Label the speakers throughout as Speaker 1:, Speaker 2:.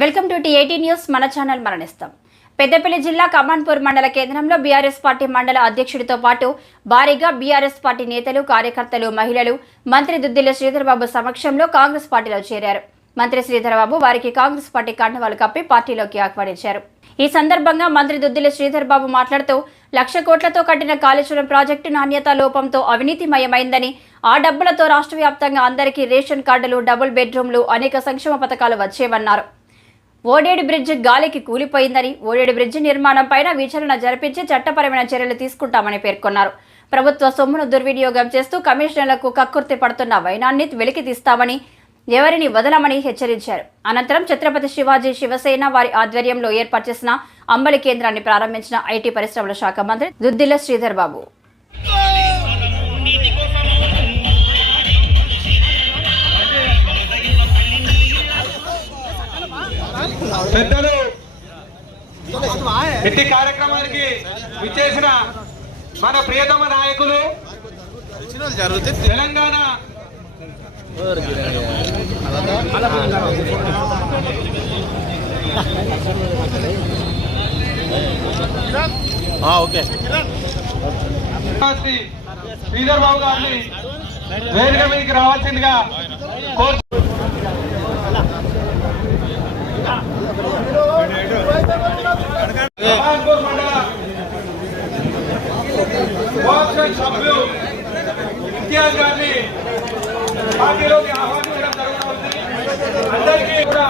Speaker 1: Welcome to TAT news. మన channel మరణిస్తాం. పెద్దపల్లి జిల్లా కమాన్పూర్ మండల కేంద్రంలో బీఆర్ఎస్ పార్టీ మండల అధ్యక్షుడితో పాటు భారీగా బీఆర్ఎస్ పార్టీ నేతలు కార్యకర్తలు మహిళలు మంత్రి దుద్దిల్ల శ్రీధర్బాబు సమక్షంలో కాంగ్రెస్ పార్టీలో చేరారు. మంత్రి శ్రీధర్బాబు వారికి కాంగ్రెస్ పార్టీ కండవాలు కప్పి పార్టీలోకి ఆహ్వానించారు. ఈ సందర్భంగా మంత్రి దుద్దిల్ల శ్రీధర్బాబు మాట్లాడుతూ లక్ష కోట్లతో కట్టిన కాళేశ్వరం ప్రాజెక్టు నాణ్యత లోపంతో అవినీతిమయమైందని ఆ డబ్బులతో రాష్ట్ర వ్యాప్తంగా అందరికీ రేషన్ కార్డులు డబుల్ బెడ్రూమ్లు అనేక సంక్షేమ పథకాలు వచ్చేవన్నారు. ఓడేడు బ్రిడ్జ్ గాలికి కూలిపోయిందని ఓడేడు బ్రిడ్జ్ నిర్మాణం పైన విచారణ జరిపించి చట్టపరమైన చర్యలు తీసుకుంటామని పేర్కొన్నారు. ప్రభుత్వ సొమ్మును దుర్వినియోగం చేస్తూ కమిషనర్లకు కక్కుర్తి పడుతున్న వైనాన్ని వెలికి తీస్తామని ఎవరిని వదలమని హెచ్చరించారు. అనంతరం ఛత్రపతి శివాజీ శివసేన వారి ఆధ్వర్యంలో ఏర్పాటు చేసిన అంబలి కేంద్రాన్ని ప్రారంభించిన ఐటీ పరిశ్రమల శాఖ మంత్రి దుద్దిల శ్రీధర్ బాబు.
Speaker 2: పెద్దలు ఇట్టి కార్యక్రమానికి విచ్చేసిన మన ప్రియతమ నాయకులు తెలంగాణ
Speaker 3: ఓకే.
Speaker 2: శ్రీధర్ బాబు గారిని వేదిక మీదకి రావాల్సిందిగా కోరు కమాన్పూర్ మండల కోఆప్షన్ సభ్యులు ఇంతియాజ్ గారిని పార్టీలోకి ఆహ్వానించడం జరుగుతుంది అందరికీ కూడా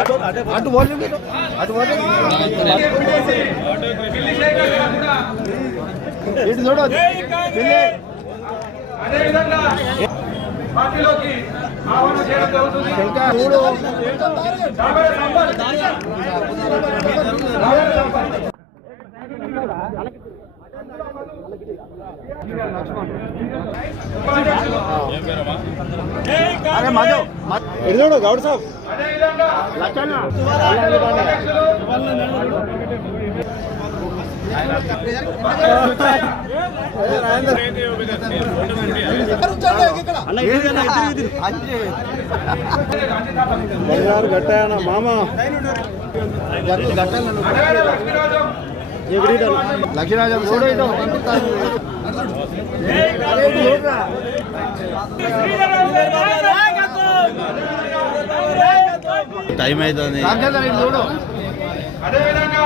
Speaker 3: అటు అటు
Speaker 2: అదేవిధంగా పార్టీలోకి ఆహ్వానం చేయడం జరుగుతుంది.
Speaker 3: గౌడ్ సాబ్.
Speaker 2: అదేవిధంగా అధ్యక్షులు.
Speaker 3: బంగారు గట్టాయన మామ
Speaker 2: అదేవిధంగా లక్ష్మీరాజం
Speaker 3: లక్ష్మీరాజం టైం అవుతుంది. చూడు
Speaker 2: అదేవిధంగా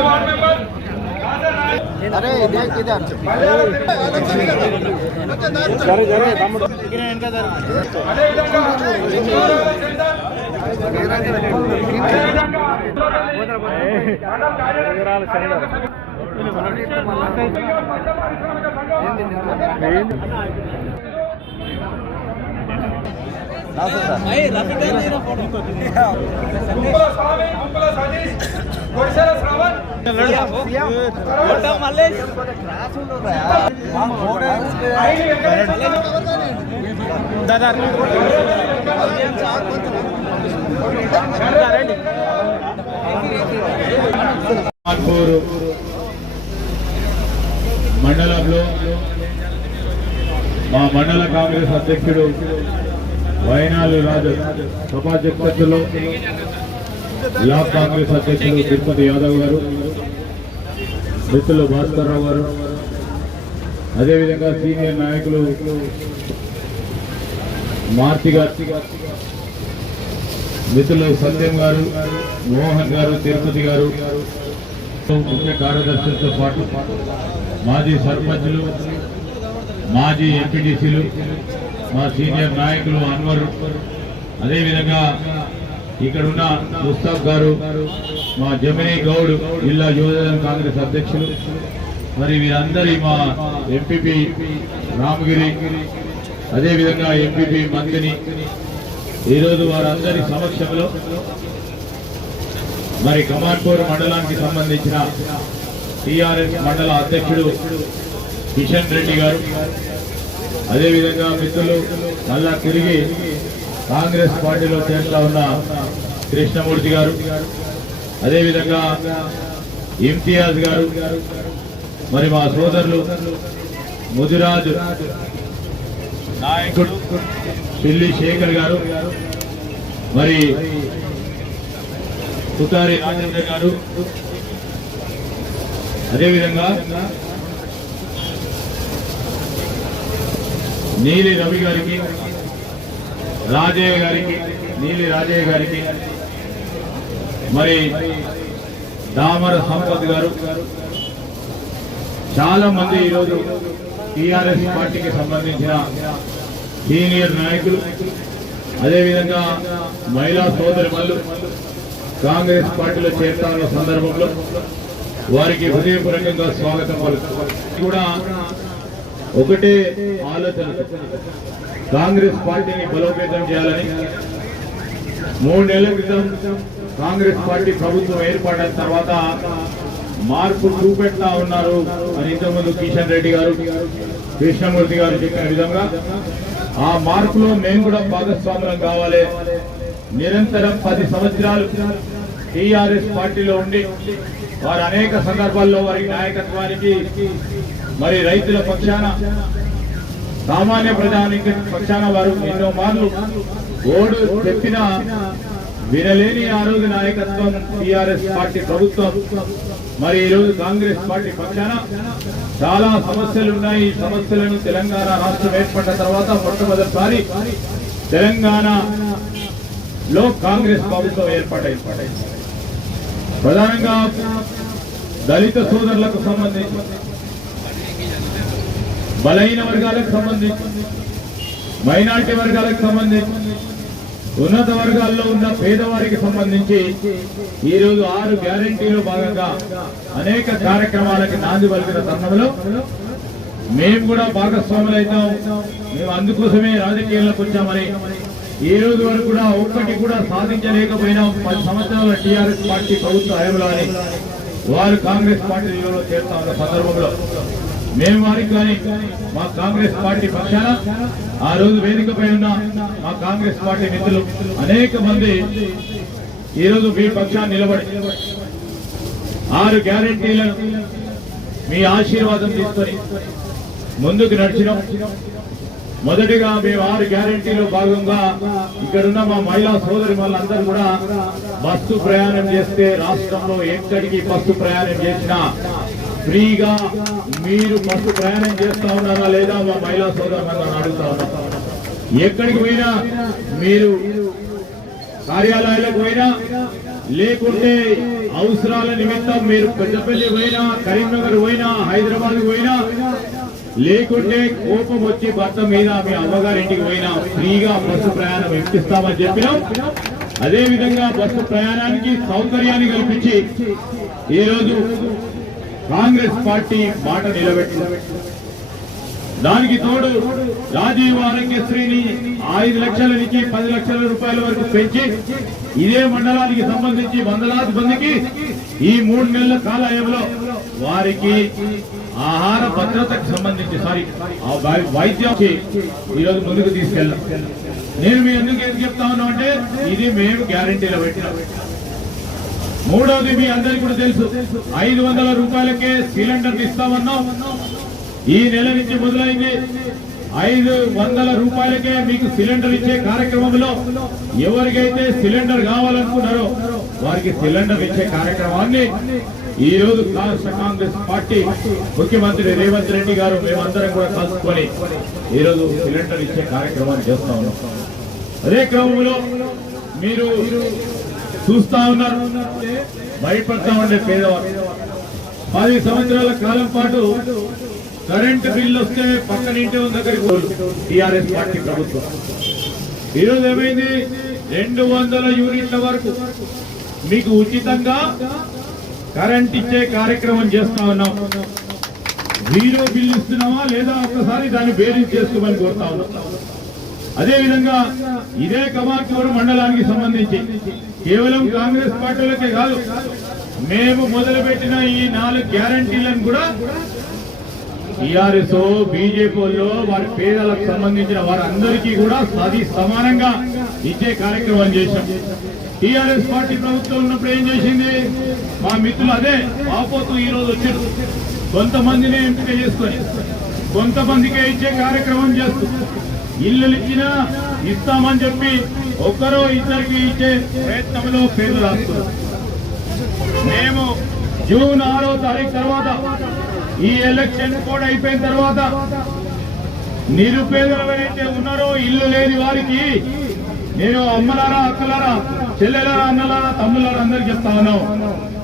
Speaker 2: వార్డ్ మెంబర్
Speaker 3: అరే ఇదే ఇదే సరే సరే తమ్ముడు.
Speaker 2: అదేవిధంగా
Speaker 4: మండలంలో మా మండల కాంగ్రెస్ అధ్యక్షుడు వైనాలు రాజు సభాధ్యక్షులు బ్లాక్ కాంగ్రెస్ అధ్యక్షులు తిరుపతి యాదవ్ గారు మిత్రులు భాస్కర్రావు గారు అదేవిధంగా సీనియర్ నాయకులు మార్తి గారు మిత్రులు సత్యం గారు మోహన్ గారు తిరుపతి గారు ముఖ్య కార్యదర్శులతో పాటు మాజీ సర్పంచ్లు మాజీ ఎంపీటీసీలు మా సీనియర్ నాయకులు అన్వర్ అదేవిధంగా ఇక్కడున్న ముస్తాబ్ గారు మా జమినీ గౌడ్ జిల్లా యువజన కాంగ్రెస్ అధ్యక్షులు మరి వీరందరి మా ఎంపీపీ రామగిరి అదేవిధంగా ఎంపీపీ మంత్రిని ఈరోజు వారందరి సమక్షంలో మరి కమాన్పూర్ మండలానికి సంబంధించిన టిఆర్ఎస్ మండల అధ్యక్షుడు కిషన్ రెడ్డి గారు అదేవిధంగా మిత్రులు మళ్ళా తిరిగి కాంగ్రెస్ పార్టీలో చేరుతా ఉన్న కృష్ణమూర్తి గారు అదేవిధంగా ఇమ్తియాజ్ గారు మరి మా సోదరులు ముదిరాజు నాయకుడు పిల్లి శేఖర్ గారు మరి సుతారి రాజేంద్ర గారు అదేవిధంగా నీలి రవి గారికి రాజయ్య గారికి నీలి రాజయ్య గారికి మరి దామర సంపత్ గారు చాలా మంది ఈరోజు టీఆర్ఎస్ పార్టీకి సంబంధించిన సీనియర్ నాయకులు అదేవిధంగా మహిళా సోదరి మళ్ళు కాంగ్రెస్ పార్టీలో చేరుతాన్న సందర్భంలో వారికి హృదయపూర్వకంగా స్వాగతం పలుకు కూడా ఒకటే ఆలోచన. కాంగ్రెస్ పార్టీని బలోపేతం చేయాలని మూడు నెలల క్రితం కాంగ్రెస్ పార్టీ ప్రభుత్వం ఏర్పడిన తర్వాత మార్పు చూపెడతా ఉన్నారు అని ఇంతకుముందు కిషన్ రెడ్డి గారు కృష్ణమూర్తి గారు చెప్పిన విధంగా. ఆ మార్పులో మేము కూడా భాగస్వామ్యం కావాలి. నిరంతరం పది సంవత్సరాలు టీఆర్ఎస్ పార్టీలో ఉండి వారు అనేక సందర్భాల్లో వారి నాయకత్వానికి మరి రైతుల పక్షాన సామాన్య ప్రజానికి పక్షాన వారు ఎన్నో మార్లు ఓడు చెప్పిన వినలేని ఆ రోజు నాయకత్వం టిఆర్ఎస్ పార్టీ ప్రభుత్వం. మరి ఈ రోజు కాంగ్రెస్ పార్టీ పక్షాన చాలా సమస్యలు ఉన్నాయి ఈ సమస్యలను తెలంగాణ రాష్ట్రం ఏర్పడిన తర్వాత మొట్టమొదటిసారి తెలంగాణలో కాంగ్రెస్ ప్రభుత్వం ఏర్పాటైంది. ప్రధానంగా దళిత సోదరులకు సంబంధించి బలహీన వర్గాలకు సంబంధించి మైనార్టీ వర్గాలకు సంబంధించి ఉన్నత వర్గాల్లో ఉన్న పేదవారికి సంబంధించి ఈ రోజు ఆరు గ్యారంటీలో భాగంగా అనేక కార్యక్రమాలకి నాంది పలికిన తరుణంలో మేము కూడా భాగస్వాములైతాం మేము అందుకోసమే రాజకీయాల్లోకి వచ్చామని ఈ రోజు వరకు కూడా ఒక్కటి కూడా సాధించలేకపోయినాం. పది సంవత్సరాల టీఆర్ఎస్ పార్టీ ప్రభుత్వ హయాంలో అని వారు కాంగ్రెస్ పార్టీలో చేస్తా ఉన్న సందర్భంలో మేము వారికి కానీ మా కాంగ్రెస్ పార్టీ పక్షాన ఆ రోజు వేదికపై ఉన్న మా కాంగ్రెస్ పార్టీ మిత్రులు అనేక మంది ఈ రోజు మీ పక్షాన్ని నిలబడి ఆరు గ్యారంటీలను మీ ఆశీర్వాదం తీసుకొని ముందుకు నడిచినాం. మొదటిగా మేము ఆరు గ్యారెంటీలో భాగంగా ఇక్కడున్న మా మహిళా సోదరి వాళ్ళందరూ కూడా బస్సు ప్రయాణం చేస్తే రాష్ట్రంలో ఎక్కడికి బస్సు ప్రయాణం చేసినా ఫ్రీగా మీరు బస్సు ప్రయాణం చేస్తా ఉన్నారా లేదా మా మహిళా సోదరులను అడుగుతా ఉన్నా. ఎక్కడికి పోయినా మీరు కార్యాలయాలకు పోయినా లేకుంటే అవసరాల నిమిత్తం మీరు పెద్దపల్లి పోయినా కరీంనగర్ పోయినా హైదరాబాద్ పోయినా లేకుంటే కోపం వచ్చి భర్త మీద మీ అమ్మగారింటికి పోయినా ఫ్రీగా బస్సు ప్రయాణం ఇప్పిస్తామని చెప్పినాం. అదే విధంగా బస్సు ప్రయాణానికి సౌకర్యాన్ని కల్పించి ఈ రోజు కాంగ్రెస్ పార్టీ మాట నిలబెట్టింది. దానికి తోడు రాజీవ్ ఆరోగ్యశ్రీని ఐదు లక్షల నుంచి పది లక్షల రూపాయల వరకు పెంచి ఇదే మండలానికి సంబంధించి వందలాది మందికి ఈ మూడు నెలల కాలయంలో వారికి ఆహార భద్రతకు సంబంధించి సారీ ఆ వైద్యం ఈరోజు ముందుకు తీసుకెళ్ళాం. నేను మీ ఎందుకు ఏం చెప్తా ఉన్నా అంటే ఇది మేము గ్యారంటీలో పెట్టినాం. మూడవది మీ అందరికి కూడా తెలుసు. ఐదు వందల రూపాయలకే సిలిండర్ ఇస్తామన్నాం. ఈ నెల నుంచి మొదలైంది. ఐదు వందల రూపాయలకే మీకు సిలిండర్ ఇచ్చే కార్యక్రమంలో ఎవరికైతే సిలిండర్ కావాలనుకున్నారో వారికి సిలిండర్ ఇచ్చే కార్యక్రమాన్ని ఈ రోజు రాష్ట్ర కాంగ్రెస్ పార్టీ ముఖ్యమంత్రి రేవంత్ రెడ్డి గారు మేమందరం కూడా కలుసుకొని ఈ రోజు సిలిండర్ ఇచ్చే కార్యక్రమాన్ని చేస్తా ఉన్నాం. అదే క్రమంలో మీరు చూస్తా ఉన్నారు. భయపడతా ఉండే పేదవారు పది సంవత్సరాల కాలం పాటు కరెంటు బిల్లు వస్తే పక్కన ఇంటి దగ్గరికి టిఆర్ఎస్ పార్టీ ప్రభుత్వం. ఈరోజు ఏమైంది? రెండు వందల యూనిట్ల వరకు. మీకు ఉచితంగా కరెంట్ ఇచ్చే కార్యక్రమం చేస్తా ఉన్నాం. జీరో బిల్లు ఇస్తున్నామా లేదా ఒక్కసారి దాన్ని బేరీ చేసుకోమని కోరుతా ఉన్నాం. అదే విధంగా ఇదే కమార్పూర్ మండలానికి సంబంధించి కేవలం కాంగ్రెస్ పార్టీలకే కాదు మేము మొదలుపెట్టిన ఈ నాలుగు గ్యారంటీలను కూడా టిఆర్ఎస్ బీజేపీ వారి పేదలకు సంబంధించిన వారందరికీ కూడా అది సమానంగా ఇచ్చే కార్యక్రమం చేశాం. టిఆర్ఎస్ పార్టీ ప్రభుత్వం ఉన్నప్పుడు ఏం చేసింది? మా మిత్రులు అదే పాపోతూ ఈ రోజు వచ్చారు. కొంతమందిని ఎంపిక చేసుకొని కొంతమందికే ఇచ్చే కార్యక్రమం చేస్తూ ఇల్లు ఇచ్చినా ఇస్తామని చెప్పి ఒక్కరో ఇద్దరికి ఇచ్చే ప్రయత్నంలో పేర్లు రాస్తున్నారు. మేము జూన్ ఆరో తారీఖు తర్వాత ఈ ఎలక్షన్ కోడ్ అయిపోయిన తర్వాత నిరుపేదలు ఎవరైతే ఉన్నారో ఇల్లు లేని వారికి నేను అమ్మలారా అక్కలారా చెల్లెలారా అన్నలారా తమ్ములారా అందరికి చెప్తా ఉన్నాం.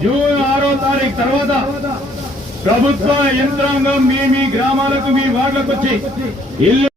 Speaker 4: జూన్ ఆరో తారీఖు తర్వాత ప్రభుత్వ యంత్రాంగం మీ మీ గ్రామాలకు మీ వార్డులకు వచ్చి ఇల్లు